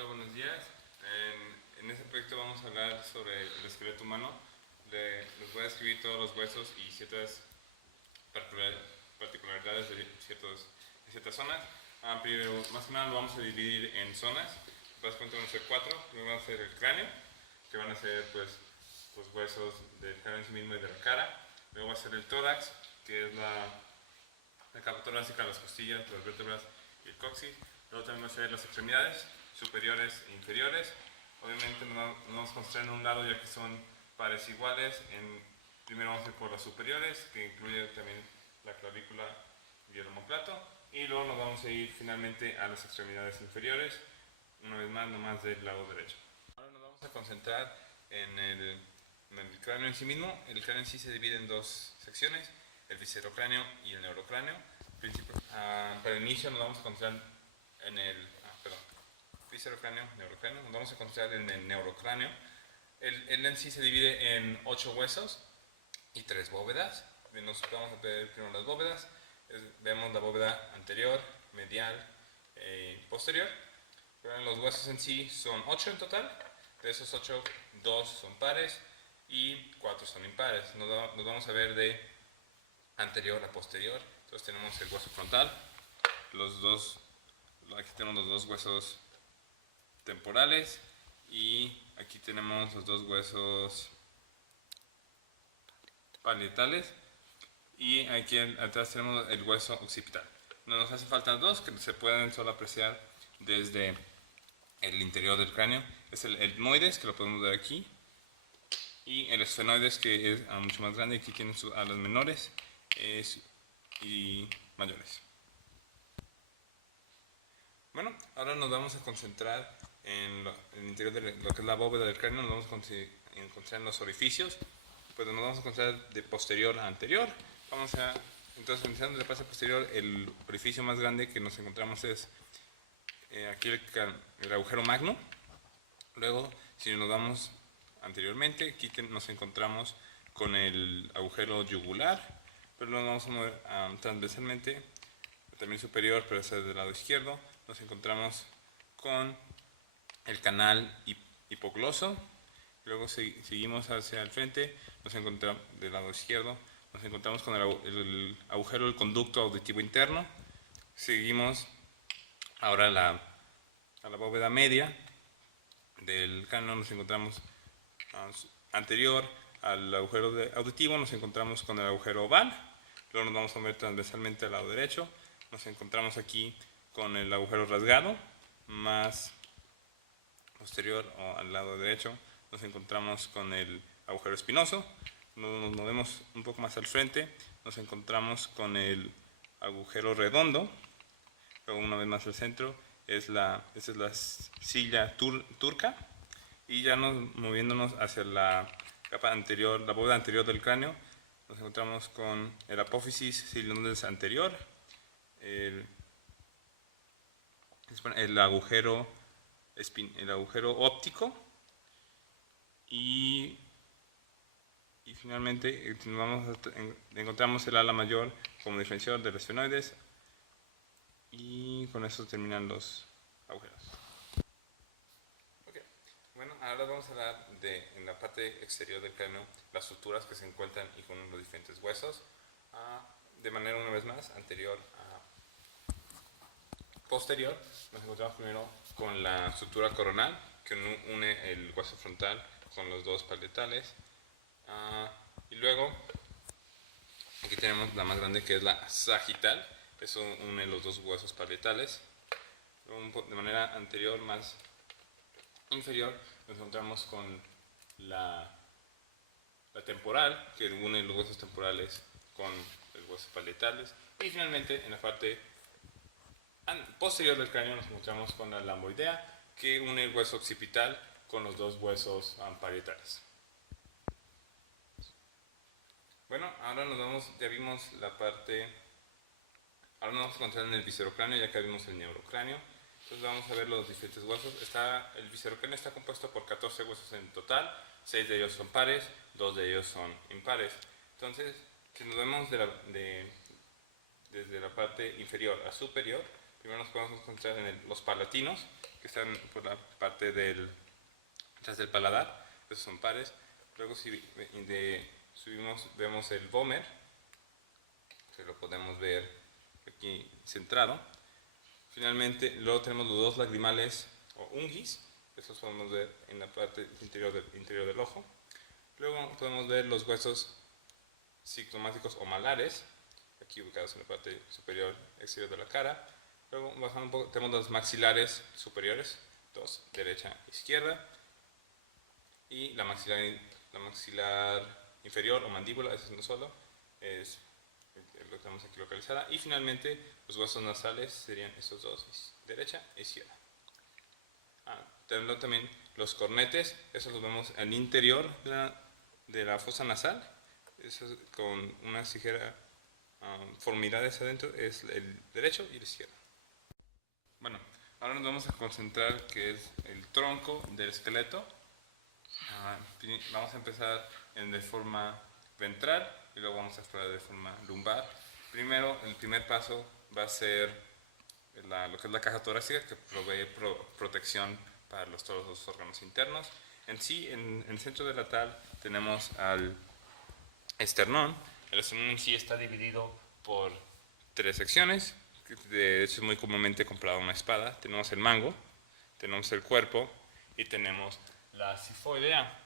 Hola, buenos días. En este proyecto vamos a hablar sobre el esqueleto humano. Les voy a describir todos los huesos y ciertas particularidades de ciertas zonas. Primero, más que nada lo vamos a dividir en zonas. Básicamente van a ser 4. Primero va a ser el cráneo, que van a ser pues, los huesos del cráneo en sí mismo y de la cara. Luego va a ser el tórax, que es la capa torácica, las costillas, las vértebras y el coxis. Luego también va a ser las extremidades superiores e inferiores. Obviamente nos vamos a concentrar en un lado ya que son pares iguales. Primero vamos a ir por las superiores, que incluye también la clavícula y el omóplato. Y luego nos vamos a ir finalmente a las extremidades inferiores, una vez más, nomás del lado derecho. Ahora nos vamos a concentrar en el cráneo en sí mismo. El cráneo en sí se divide en dos secciones, el viscerocráneo y el neurocráneo. Para el inicio nos vamos a concentrar en el viscerocráneo, neurocráneo. Nos vamos a concentrar en el neurocráneo. El en sí se divide en 8 huesos y 3 bóvedas. Vamos a ver primero las bóvedas. Vemos la bóveda anterior, medial y posterior. Pero los huesos en sí son 8 en total. De esos 8, 2 son pares y 4 son impares. Nos vamos a ver de anterior a posterior. Entonces tenemos el hueso frontal, aquí tenemos los dos huesos temporales y aquí tenemos los dos huesos parietales y aquí atrás tenemos el hueso occipital. Nos hace falta dos que se pueden solo apreciar desde el interior del cráneo. Es el etmoides, que lo podemos ver aquí, y el esfenoides, que es mucho más grande. Aquí tiene sus alas menores y mayores. Bueno, ahora nos vamos a concentrar en el interior de lo que es la bóveda del cráneo. Nos vamos a concentrar en los orificios, pues nos vamos a concentrar de posterior a anterior. Entonces, iniciando de la parte posterior, el orificio más grande que nos encontramos es aquí el agujero magno. Luego, si nos vamos anteriormente, aquí nos encontramos con el agujero yugular, pero nos vamos a mover transversalmente, también superior, pero es del lado izquierdo. Nos encontramos con el canal hipogloso. Luego seguimos hacia el frente, nos encontramos del lado izquierdo, nos encontramos con el agujero del conducto auditivo interno. Seguimos ahora a la bóveda media del cráneo, nos encontramos anterior al agujero auditivo, nos encontramos con el agujero oval. Luego nos vamos a mover transversalmente al lado derecho, nos encontramos aquí con el agujero rasgado, más posterior o al lado derecho nos encontramos con el agujero espinoso. Nos movemos un poco más al frente, nos encontramos con el agujero redondo. Luego una vez más al centro esta es la silla turca, y ya moviéndonos hacia la capa anterior, la bóveda anterior del cráneo, nos encontramos con el apófisis cilindroides anterior, el agujero óptico y finalmente encontramos el ala mayor como diferenciador de los esfenoides, y con eso terminan los agujeros. Bueno, ahora vamos a hablar en la parte exterior del cráneo, las suturas que se encuentran y con los diferentes huesos, de manera una vez más anterior a posterior. Nos encontramos primero con la sutura coronal, que une el hueso frontal con los dos parietales, y luego aquí tenemos la más grande, que es la sagital. Eso une los dos huesos parietales. De manera anterior, más inferior, nos encontramos con la temporal, que une los huesos temporales con los huesos parietales. Y finalmente, en la parte posterior del cráneo, nos encontramos con la lamboidea, que une el hueso occipital con los dos huesos parietales. Bueno, ahora ya vimos la parte. Ahora nos vamos a concentrar en el viscerocráneo, ya que vimos el neurocráneo. Entonces vamos a ver los diferentes huesos. El viscerocráneo está compuesto por 14 huesos en total, 6 de ellos son pares, 2 de ellos son impares. Entonces, si nos vemos desde la parte inferior a superior, primero nos podemos concentrar en los palatinos, que están por la parte tras del paladar, esos son pares. Luego si subimos, vemos el vómer, que lo podemos ver aquí centrado. Finalmente, luego tenemos los dos lagrimales o unguis, esos podemos ver en la parte interior del ojo. Luego podemos ver los huesos sigmomáticos o malares, aquí ubicados en la parte superior exterior de la cara. Luego, bajando un poco, tenemos los maxilares superiores, dos, derecha e izquierda. Y la maxilar inferior o mandíbula, ese es uno solo, es lo que tenemos aquí localizada. Y finalmente, los huesos nasales serían estos dos, derecha e izquierda. Tenemos también los cornetes, esos los vemos al interior de la fosa nasal, eso con unas ligeras formidades adentro, es el derecho y el izquierdo. Bueno, ahora nos vamos a concentrar que es el tronco del esqueleto. Vamos a empezar de forma ventral y luego vamos a explorar de forma lumbar. Primero, el primer paso va a ser lo que es la caja torácica, que provee protección para todos los órganos internos. En sí, en el centro de la tal tenemos al esternón. El esternón en sí está dividido por 3 secciones, que de hecho es muy comúnmente comparado a una espada. Tenemos el mango, tenemos el cuerpo y tenemos la cifoidea.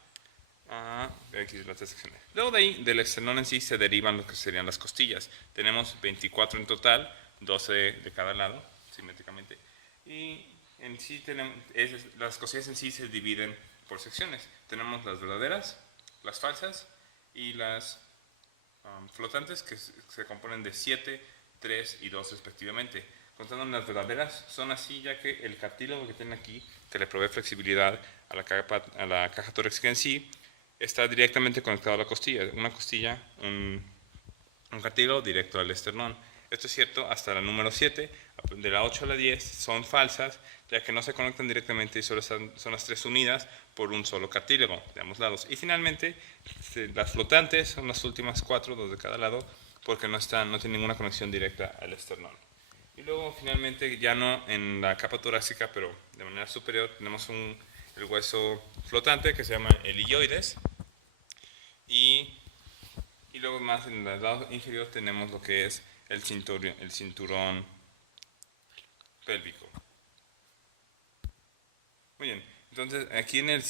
Aquí las 3 secciones. Luego de ahí, del esternón en sí se derivan lo que serían las costillas. Tenemos 24 en total, 12 de cada lado, simétricamente. Y en sí las costillas en sí se dividen por secciones. Tenemos las verdaderas, las falsas y las flotantes, que se componen de 7, 3 y 2 respectivamente. Contando las verdaderas, son así ya que el cartílago que tienen aquí, que le provee flexibilidad a la caja torácica en sí, está directamente conectado a la costilla. Una costilla, un cartílago directo al esternón. Esto es cierto hasta la número 7, de la 8 a la 10 son falsas, ya que no se conectan directamente y solo son las 3 unidas por un solo cartílago de ambos lados. Y finalmente, las flotantes son las últimas 4, 2 de cada lado, porque no tienen ninguna conexión directa al esternón. Y luego, finalmente, ya no en la capa torácica, pero de manera superior, tenemos el hueso flotante que se llama el ilioides. Y luego más en el lado inferior tenemos lo que es el cinturón pélvico. Muy bien, entonces aquí en el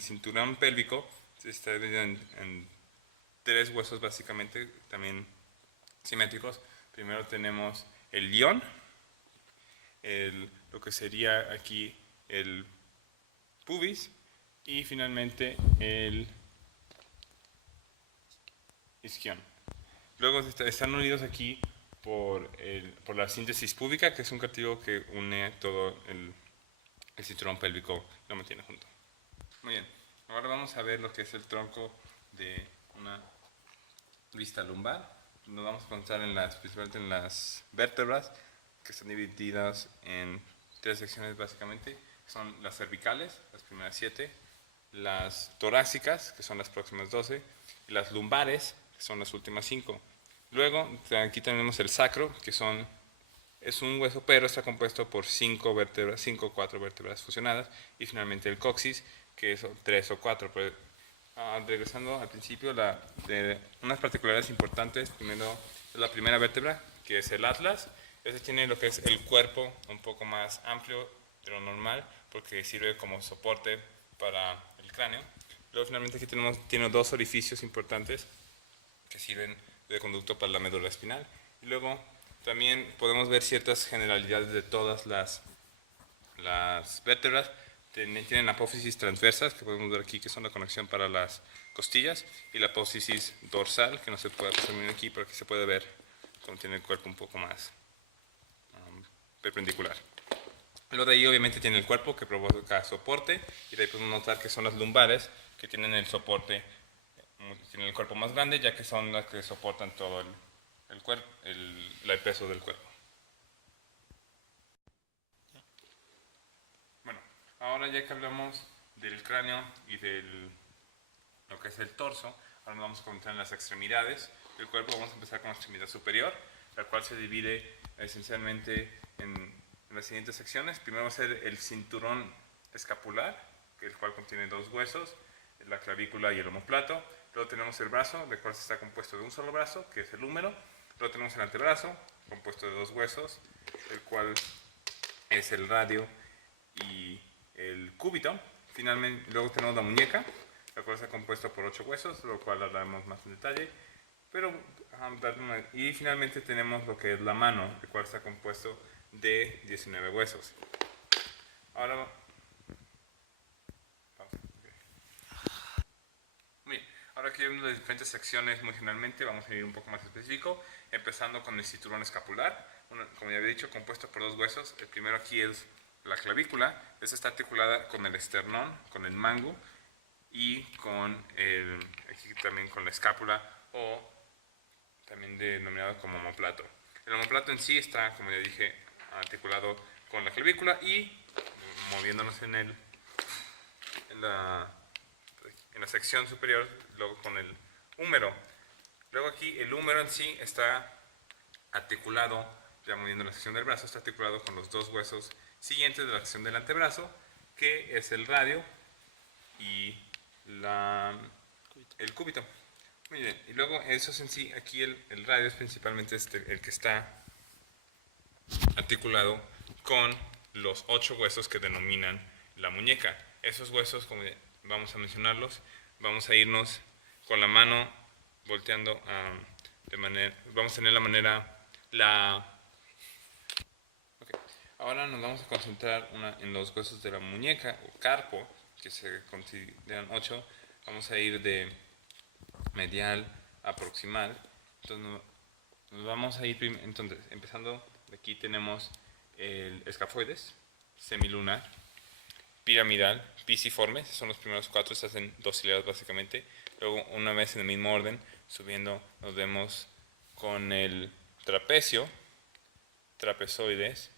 cinturón pélvico se está dividido en 3 huesos básicamente, también simétricos. Primero tenemos el ilion, lo que sería aquí el pubis, y finalmente el isquion. Luego están unidos aquí por la síntesis púbica, que es un cartílago que une todo el cinturón pélvico y lo mantiene junto. Muy bien, ahora vamos a ver lo que es el tronco de una vista lumbar. Nos vamos a concentrar principalmente en las vértebras, que están divididas en 3 secciones básicamente. Son las cervicales, las primeras 7, las torácicas, que son las próximas 12, y las lumbares, que son las últimas 5. Luego, aquí tenemos el sacro, que es un hueso, pero está compuesto por 5 o 4 vértebras fusionadas, y finalmente el coxis, que son 3 o 4. Pero, regresando al principio, unas particularidades importantes, primero es la primera vértebra, que es el atlas. Ese tiene lo que es el cuerpo un poco más amplio de lo normal, porque sirve como soporte para el cráneo. Luego finalmente aquí tiene 2 orificios importantes que sirven de conducto para la médula espinal. Y luego también podemos ver ciertas generalidades de todas las vértebras. Tienen apófisis transversas, que podemos ver aquí, que son la conexión para las costillas, y la apófisis dorsal, que no se puede presumir aquí, pero aquí se puede ver cómo tiene el cuerpo un poco más perpendicular. Luego de ahí obviamente tiene el cuerpo, que provoca soporte, y de ahí podemos notar que son las lumbares, que tienen el soporte, tienen el cuerpo más grande, ya que son las que soportan todo el peso del cuerpo. Bueno, ahora ya que hablamos del cráneo y lo que es el torso, ahora nos vamos a concentrar en las extremidades del cuerpo. Vamos a empezar con la extremidad superior, la cual se divide esencialmente en en las siguientes secciones. Primero va a ser el cinturón escapular, el cual contiene dos huesos, la clavícula y el omóplato. Luego tenemos el brazo, del cual está compuesto de un solo brazo, que es el húmero. Luego tenemos el antebrazo, compuesto de dos huesos, el cual es el radio y el cúbito. Finalmente, luego tenemos la muñeca, la cual está compuesta por 8 huesos, lo cual hablaremos más en detalle. Y finalmente tenemos lo que es la mano, el cual está compuesto de 19 huesos. Ahora, ahora aquí vemos las diferentes secciones muy generalmente, vamos a ir un poco más específico, empezando con el cinturón escapular, como ya había dicho, compuesto por dos huesos. El primero aquí es la clavícula. Esta está articulada con el esternón, con el mango y aquí también con la escápula, o también denominado como omóplato. El omóplato en sí está, como ya dije, articulado con la clavícula y moviéndonos en la sección superior, luego con el húmero. Luego aquí el húmero en sí está articulado, ya moviendo la sección del brazo, está articulado con los dos huesos siguientes de la sección del antebrazo, que es el radio y el cúbito. Muy bien, y luego eso es en sí, aquí el radio es principalmente el que está articulado con los 8 huesos que denominan la muñeca. Esos huesos, como vamos a mencionarlos, vamos a irnos con la mano volteando vamos a tener okay. Ahora nos vamos a concentrar en los huesos de la muñeca o carpo, que se consideran 8. Vamos a ir de medial a proximal. Entonces nos vamos a ir entonces empezando de aquí. Tenemos el escafoides, semilunar, piramidal, pisiforme. Son los primeros 4, se hacen 2 hileras básicamente. Luego, una vez en el mismo orden, subiendo, nos vemos con el trapecio, trapezoides,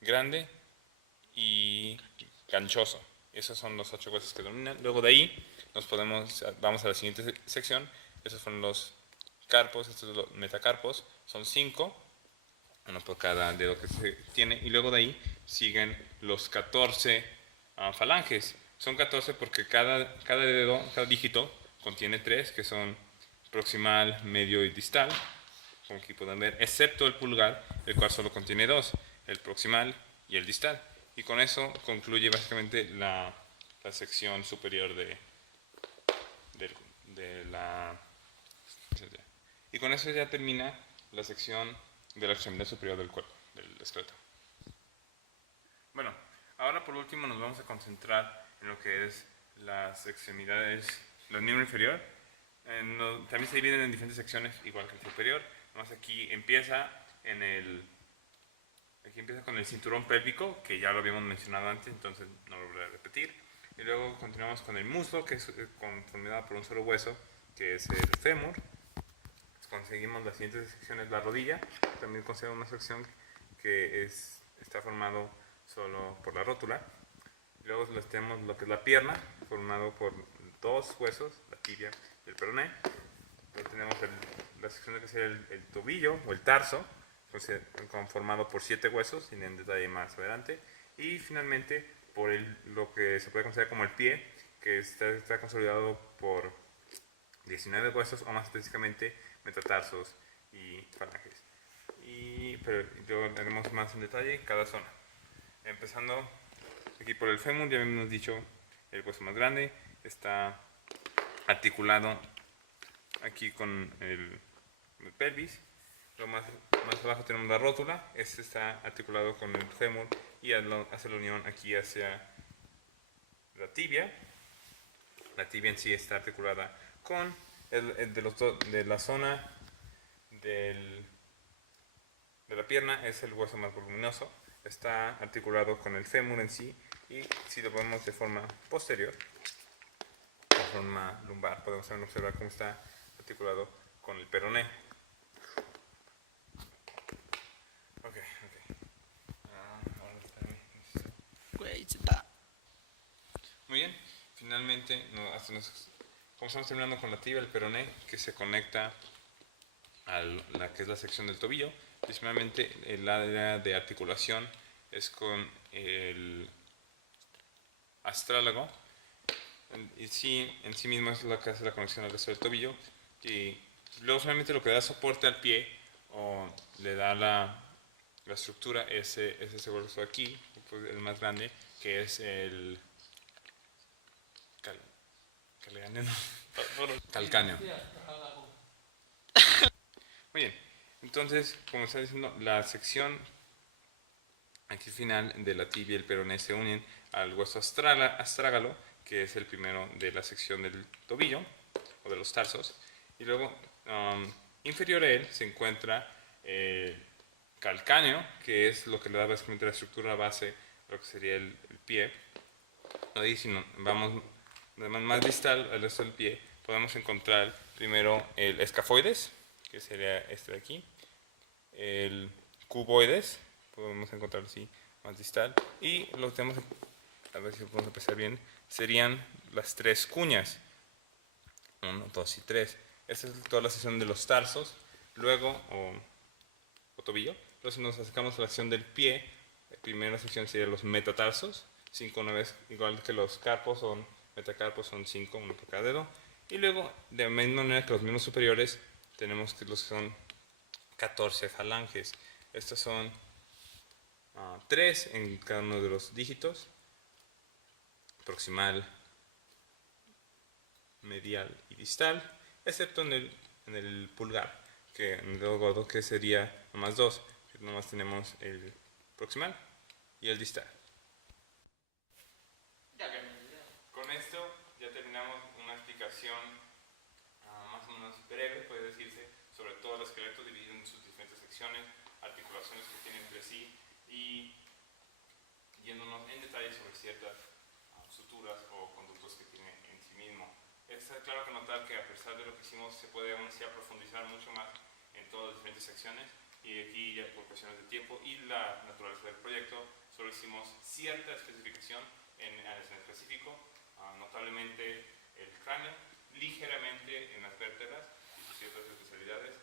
grande y ganchoso. Esos son los 8 huesos que dominan. Luego de ahí vamos a la siguiente sección. Esos son los carpos, estos son los metacarpos. Son 5, uno por cada dedo que se tiene. Y luego de ahí siguen los 14 falanges. Son 14 porque cada dedo, cada dígito contiene 3, que son proximal, medio y distal, como aquí pueden ver, excepto el pulgar, el cual solo contiene 2, el proximal y el distal. Y con eso concluye básicamente la sección superior de la... Y con eso ya termina la sección de la extremidad superior del cuerpo, del esqueleto. Bueno, ahora por último nos vamos a concentrar en lo que es las extremidades, el miembro inferior. También se dividen en diferentes secciones, igual que el superior. Además aquí empieza con el cinturón pélvico, que ya lo habíamos mencionado antes, entonces no lo voy a repetir. Y luego continuamos con el muslo, que es conformado por un solo hueso, que es el fémur. Conseguimos las siguientes secciones: la rodilla, también conseguimos una sección que está formado solo por la rótula. Luego tenemos lo que es la pierna, formado por 2 huesos, la tibia y el peroné. Luego tenemos la sección que sería el tobillo o el tarso, conformado por 7 huesos, sin en detalle más adelante. Y finalmente por lo que se puede considerar como el pie, que está consolidado por 19 huesos, o más específicamente metatarsos y falanges. Pero yo haremos más en detalle cada zona. Empezando aquí por el fémur, ya hemos dicho, el hueso más grande está articulado aquí con el pelvis. Lo más abajo tenemos la rótula, este está articulado con el fémur y hace la unión aquí hacia la tibia. La tibia en sí está articulada con de la zona de la pierna, es el hueso más voluminoso. Está articulado con el fémur en sí, y si lo vemos de forma posterior, de forma lumbar, podemos observar cómo está articulado con el peroné. Muy bien, finalmente, como estamos terminando con la tibia, el peroné, que se conecta a la que es la sección del tobillo. Principalmente el área de articulación es con el astrálago, y sí, en sí mismo es lo que hace la conexión al resto del tobillo, y luego solamente lo que da soporte al pie o le da la estructura es ese hueso de aquí, pues el más grande, que es el calcáneo. Calcáneo. Muy bien, entonces, como estaba diciendo, la sección aquí final de la tibia y el peroné se unen al hueso astrágalo, que es el primero de la sección del tobillo o de los tarsos, y luego inferior a él se encuentra el calcáneo, que es lo que le da básicamente la estructura base a lo que sería el pie. Ahí si vamos más distal al resto del pie, podemos encontrar primero el escafoides, que sería este de aquí, el cuboides, podemos encontrar así más distal, y lo que tenemos, a ver si lo podemos empezar bien, serían las tres cuñas, 1, 2 y 3. Esta es toda la sección de los tarsos, luego, o tobillo. Luego si nos acercamos a la sección del pie, la primera sección sería los metatarsos, 5 una vez, igual que los carpos, metacarpos son 5, uno por cada dedo. Y luego, de la misma manera que los miembros superiores, tenemos que los que son 14 falanges. Estas son 3 en cada uno de los dígitos, proximal, medial y distal, excepto en el pulgar, que en el dedo gordo, que sería nomás 2, nomás tenemos el proximal y el distal. Con esto ya terminamos una explicación más o menos breve, puede decirse, sobre todo el esqueleto dividido en sus diferentes secciones, articulaciones que tienen entre sí, y yéndonos en detalle sobre ciertas suturas o conductos que tiene en sí mismo. Es claro que notar que a pesar de lo que hicimos se puede aún así profundizar mucho más en todas las diferentes secciones, y aquí ya por cuestiones de tiempo y la naturaleza del proyecto solo hicimos cierta especificación en áreas en específico, notablemente el cráneo, ligeramente en las vértebras y sus ciertas especialidades,